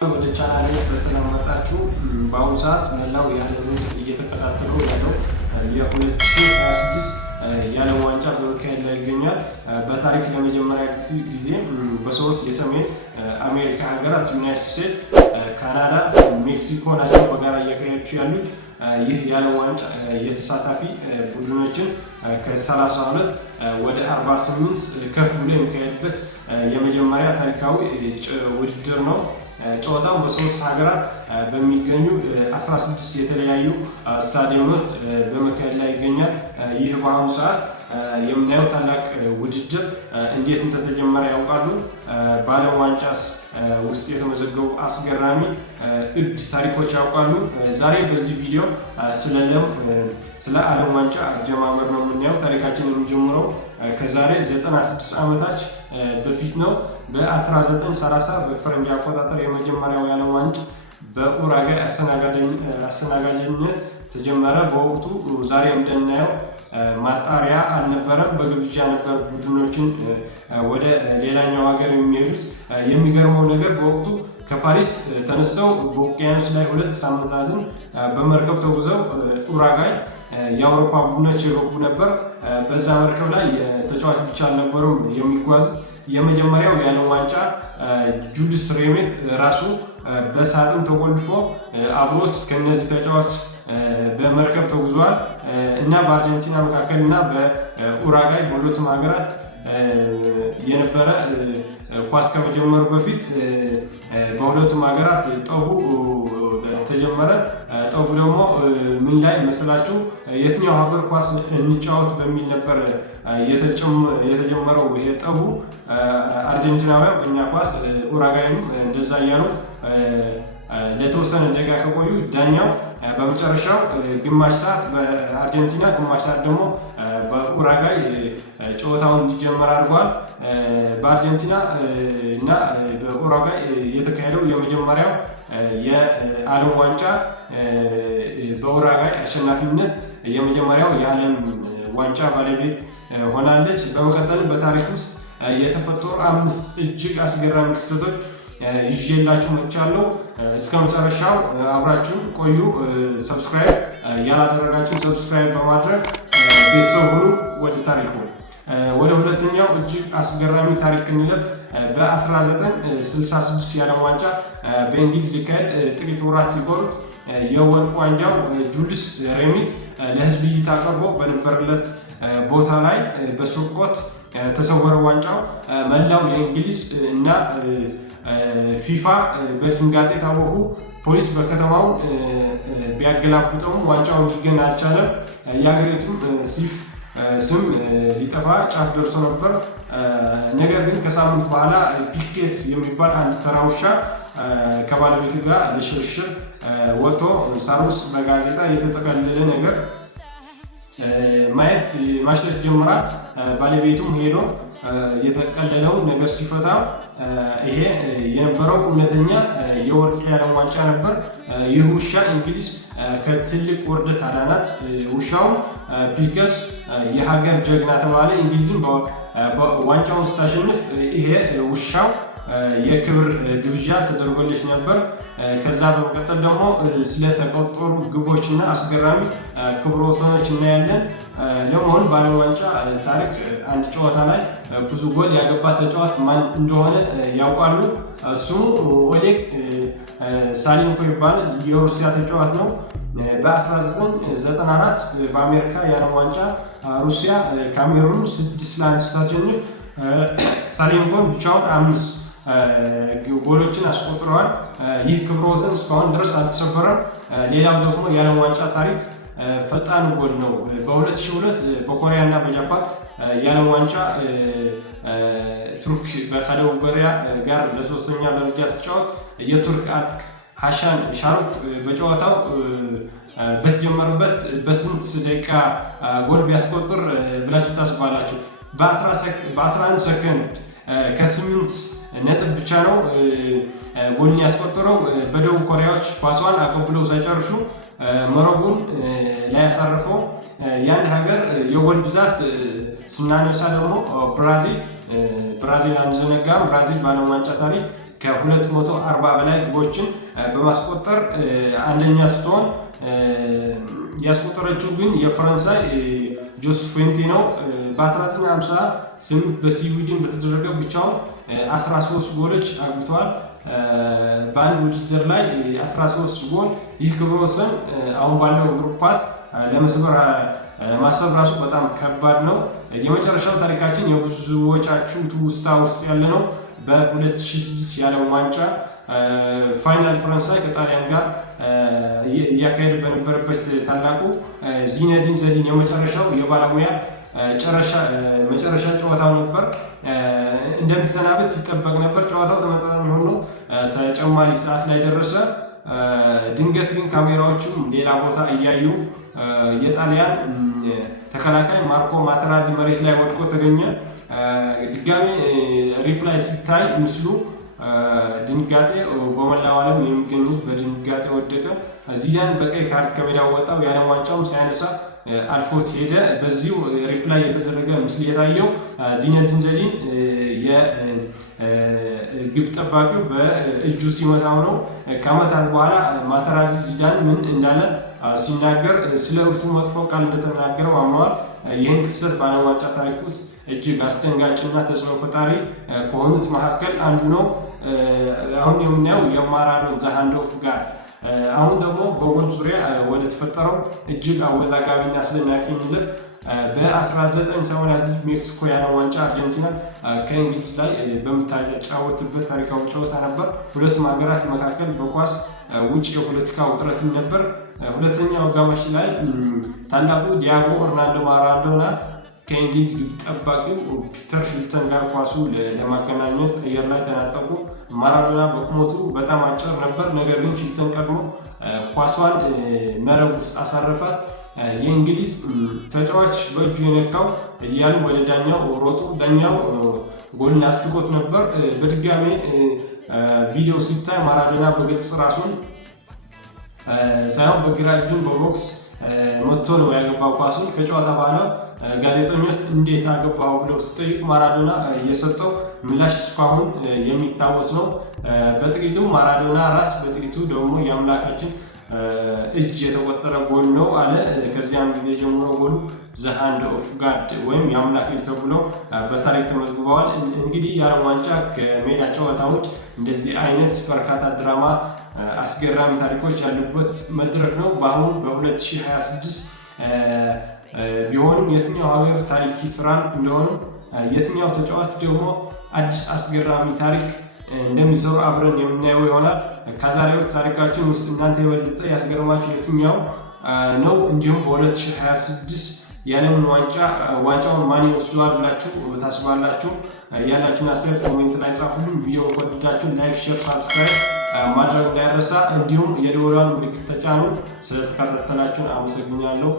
ወደ ቻናሌ በሰላም መጣችሁ። በአሁኑ ሰዓት መላው የዓለምን እየተከታተሉ ያለው የ2026 የዓለም ዋንጫ በመካሄድ ላይ ይገኛል። በታሪክ ለመጀመሪያ ጊዜ በሶስት የሰሜን አሜሪካ ሀገራት ዩናይትድ ስቴትስ፣ ካናዳ፣ ሜክሲኮ ናቸው በጋራ እያካሄዱ ያሉት። ይህ የዓለም ዋንጫ የተሳታፊ ቡድኖችን ከ32 ወደ 48 ከፍ ብሎ የሚካሄድበት የመጀመሪያ ታሪካዊ ውድድር ነው። ጨዋታው በሶስት ሀገራት በሚገኙ 16 የተለያዩ ስታዲየሞች በመካሄድ ላይ ይገኛል። ይህ በአሁኑ ሰዓት የምናየው ታላቅ ውድድር እንዴት እንደተጀመረ ያውቃሉ? በዓለም ዋንጫስ ውስጥ የተመዘገቡ አስገራሚ እብድ ታሪኮች ያውቃሉ? ዛሬ በዚህ ቪዲዮ ስለ ዓለም ዋንጫ አጀማመር ነው የምናየው። ታሪካችን የሚጀምረው ከዛሬ 96 ዓመታት በፊት ነው። በ1930 በፈረንጅ አቆጣጠር የመጀመሪያው የዓለም ዋንጫ በኡራጋይ አስተናጋጅነት ተጀመረ። በወቅቱ ዛሬ እንደምናየው ማጣሪያ አልነበረም፣ በግብዣ ነበር ቡድኖችን ወደ ሌላኛው ሀገር የሚሄዱት። የሚገርመው ነገር በወቅቱ ከፓሪስ ተነስተው በውቅያኖስ ላይ 2 ሳምንታትን በመርከብ ተጉዘው ኡራጋይ የአውሮፓ ቡድኖች የገቡ ነበር። በዛ መርከብ ላይ ተጫዋች ብቻ አልነበሩም የሚጓዙት። የመጀመሪያው የዓለም ዋንጫ ጁልስ ሬሜት ራሱ በሳጥን ተቆልፎ አብሮት ከነዚህ ተጫዋች በመርከብ ተጉዟል እና በአርጀንቲና መካከል እና በኡራጋይ በሁለቱም ሀገራት የነበረ ኳስ ከመጀመሩ በፊት በሁለቱም ሀገራት ጠቡ ተጀመረ። ጠቡ ደግሞ ምን ላይ መስላችሁ? የትኛው ሀገር ኳስ እንጫወት በሚል ነበር የተጀመረው። ይሄ ጠቡ አርጀንቲናውያን እኛ ኳስ፣ ኡራጋይም እንደዛ እያሉ ለተወሰነ ደቂቃ ከቆዩ ዳኛው በመጨረሻው ግማሽ ሰዓት በአርጀንቲና ግማሽ ሰዓት ደግሞ በኡራጋይ ጨዋታውን እንዲጀመር አድርጓል። በአርጀንቲና እና በኡራጋይ የተካሄደው የመጀመሪያው የዓለም ዋንጫ በኡራጋይ አሸናፊነት የመጀመሪያው የዓለም ዋንጫ ባለቤት ሆናለች። በመቀጠል በታሪክ ውስጥ የተፈጠሩ 5 እጅግ አስገራሚ ክስተቶች ይዤላችሁ መጥቻለሁ። እስከ መጨረሻው አብራችሁ ቆዩ። ሰብስክራይብ ያላደረጋችሁ ሰብስክራይብ በማድረግ ቤተሰብ ሁኑ። ወደ ታሪኩ ወደ ሁለተኛው እጅግ አስገራሚ ታሪክ እንለፍ። በ1966 የዓለም ዋንጫ በእንግሊዝ ሊካሄድ ጥቂት ወራት ሲቀሩት የወርቅ ዋንጫው ጁልስ ሬሜት ለሕዝብ እይታ ቀርቦ በነበረለት ቦታ ላይ በስርቆት ተሰወረ። ዋንጫው መላው የእንግሊዝ እና ፊፋ በድንጋጤ ታወቁ። ፖሊስ በከተማው ቢያገላብጠውም ዋንጫውን ሊገኝ አልቻለም። የሀገሪቱም ስም ሊጠፋ ጫፍ ደርሶ ነበር። ነገር ግን ከሳምንት በኋላ ፒኬስ የሚባል አንድ ተራ ውሻ ከባለቤቱ ጋር ለሽርሽር ወጥቶ ሳር ውስጥ በጋዜጣ የተጠቀለለ ነገር ማየት ማሽተት ጀምራል። ባለቤቱም ሄዶ የተጠቀለለውን ነገር ሲፈታ ይሄ የነበረው እውነተኛ የወርቅ የዓለም ዋንጫ ነበር። ይህ ውሻ እንግሊዝ ከትልቅ ውርደት አዳናት። ውሻው ፒከስ የሀገር ጀግና ተባለ። እንግሊዝም ዋንጫውን ስታሸንፍ ይሄ ውሻው የክብር ግብዣ ተደርጎልሽ ነበር። ከዛ በመቀጠል ደግሞ ስለተቆጠሩ ግቦችና አስገራሚ ክብረ ወሰኖች እናያለን። ለመሆኑ በዓለም ዋንጫ ታሪክ አንድ ጨዋታ ላይ ብዙ ጎል ያገባ ተጫዋች ማን እንደሆነ ያውቃሉ? እሱም ኦሌግ ሳሊንኮ ይባላል። የሩሲያ ተጫዋች ነው። በ1994 በአሜሪካ የዓለም ዋንጫ ሩሲያ ካሜሩን 6-1 ስታሸንፍ ሳሊንኮን ብቻውን 5 ጎሎችን አስቆጥረዋል። ይህ ክብረ ወሰን እስካሁን ድረስ አልተሰበረም። ሌላው ደግሞ የዓለም ዋንጫ ታሪክ ፈጣን ጎል ነው። በ2002 በኮሪያ እና በጃፓን የዓለም ዋንጫ ቱርክ ከደቡብ ኮሪያ ጋር ለሶስተኛ ደረጃ ሲጫወት የቱርክ አጥቂ ሀሻን ሻሩክ በጨዋታው በተጀመረበት በስንት ደቂቃ ጎል ቢያስቆጥር ብላችሁ ታስባላችሁ? በ11 ሰከንድ ከ8 ነጥብ ብቻ ነው ጎልን ያስቆጠረው። በደቡብ ኮሪያዎች ኳሷን አቀብለው ሳይጨርሱ መረቡን ላይ ያሳርፈው። ያን ሀገር የጎል ብዛት ስናነሳ ደግሞ ብራዚል አንዘነጋም። ብራዚል በዓለም ዋንጫ ታሪክ ከ240 በላይ ግቦችን በማስቆጠር አንደኛ ስትሆን ያስቆጠረችው ግን የፈረንሳይ ጆስፌንቲ ነው። በ1958 በስዊድን በተደረገው ብቻውን 13 ጎሎች አግብተዋል። በአንድ ውድድር ላይ 13 ጎል። ይህ ክብረ ወሰን አሁን ባለው እግር ኳስ ለመስበር ማሰብ ራሱ በጣም ከባድ ነው። የመጨረሻው ታሪካችን የብዙዎቻችሁ ትውስታ ውስጥ ያለ ነው። በ2006 የዓለም ዋንጫ ፋይናል ፈረንሳይ ከጣሊያን ጋር እያካሄደ በነበረበት ታላቁ ዚነዲን ዘዲን የመጨረሻው የባለሙያ መጨረሻ ጨዋታው ነበር። እንደሚሰናበት ይጠበቅ ነበር። ጨዋታው ተመጣጣኝ ሆኖ ተጨማሪ ሰዓት ላይ ደረሰ። ድንገት ግን ካሜራዎቹ ሌላ ቦታ እያዩ የጣሊያን ተከላካይ ማርኮ ማቴራዚ መሬት ላይ ወድቆ ተገኘ። ድጋሚ ሪፕላይ ሲታይ ምስሉ ድንጋጤ በመላው ዓለም የሚገኙት በድንጋጤ ወደቀ። ዚዳን በቀይ ካርድ ከሜዳ ወጣው። የዓለም ዋንጫውም ሳያነሳ አልፎት ሄደ። በዚሁ ሪፕላይ የተደረገ ምስል የታየው ዚነዲን ዘዲን የግብ ጠባቂው በእጁ ሲመታው ነው። ከዓመታት በኋላ ማቴራዚ ዚዳን ምን እንዳለ ሲናገር ስለ እርቱ መጥፎ ቃል እንደተናገረው አምነዋል። ይህን ክስተት በዓለም ዋንጫ ታሪክ ውስጥ እጅግ አስደንጋጭና ተጽዕኖ ፈጣሪ ከሆኑት መካከል አንዱ ነው። አሁን የምናየው የማራዶና ዘ ሃንድ ኦፍ ጋድ። አሁን ደግሞ በጎል ዙሪያ ወደ ተፈጠረው እጅግ አወዛጋቢና አስደናቂ እንለፍ። በ1986 ሜክሲኮ የዓለም ዋንጫ አርጀንቲና ከእንግሊዝ ላይ በምታጫወትበት ታሪካዊ ጨዋታ ነበር። ሁለቱም ሀገራት መካከል በኳስ ውጭ የፖለቲካ ውጥረትም ነበር። ሁለተኛው አጋማሽ ላይ ታላቁ ዲያጎ አርማንዶ ማራዶና ከእንግሊዝ ግብ ጠባቂው ፒተር ሽልተን ጋር ኳሱ ለማገናኘት አየር ላይ ተናጠቁ። ማራዶና በቁመቱ በጣም አጭር ነበር፣ ነገር ግን ሽልተን ቀድሞ ኳሷን መረብ ውስጥ አሳረፋት። የእንግሊዝ ተጫዋች በእጁ የነካው እያሉ ወደ ዳኛው ሮጡ። ዳኛው ጎልን አስድቆት ነበር። በድጋሜ ቪዲዮ ሲታይ ማራዶና በግልጽ ራሱን ሳይሆን በግራ እጁን በቦክስ መቶ ነው ያገባው ኳሱን። ከጨዋታ በኋላ ጋዜጠኞች እንዴት አገባው ብለው ሲጠይቁ ማራዶና የሰጠው ምላሽ እስካሁን የሚታወስ ነው። በጥቂቱ ማራዶና ራስ፣ በጥቂቱ ደግሞ የአምላካችን እጅ የተቆጠረ ጎል ነው አለ። ከዚያም ጊዜ ጀምሮ ጎሉ ዘ ሃንድ ኦፍ ጋድ ወይም የአምላክ እጅ ተብሎ በታሪክ ተመዝግበዋል። እንግዲህ የዓለም ዋንጫ ከሜዳ ጨዋታዎች እንደዚህ አይነት በርካታ ድራማ አስገራሚ ታሪኮች ያሉበት መድረክ ነው። በአሁኑ በ2026 ቢሆንም የትኛው ሀገር ታሪክ ይስራል እንደሆነ የትኛው ተጫዋች ደግሞ አዲስ አስገራሚ ታሪክ እንደሚሰሩ አብረን የምናየው ይሆናል። ከዛሬው ታሪካችን ውስጥ እናንተ የበለጠ ያስገርማችሁ የትኛው ነው? እንዲሁም በ2026 የዓለምን ዋንጫውን ማን ይወስደዋል ብላችሁ ታስባላችሁ? ያላችሁን አስተያየት ኮሜንት ላይ ጻፉልኝ። ቪዲዮ ከወደዳችሁ ላይክ፣ ሼር፣ ሳብስክራይብ ማድረግ እንዳይረሳ። እንዲሁም የደወሏን ምልክት ተጫኑ። ስለተከታተላችሁን አመሰግናለሁ።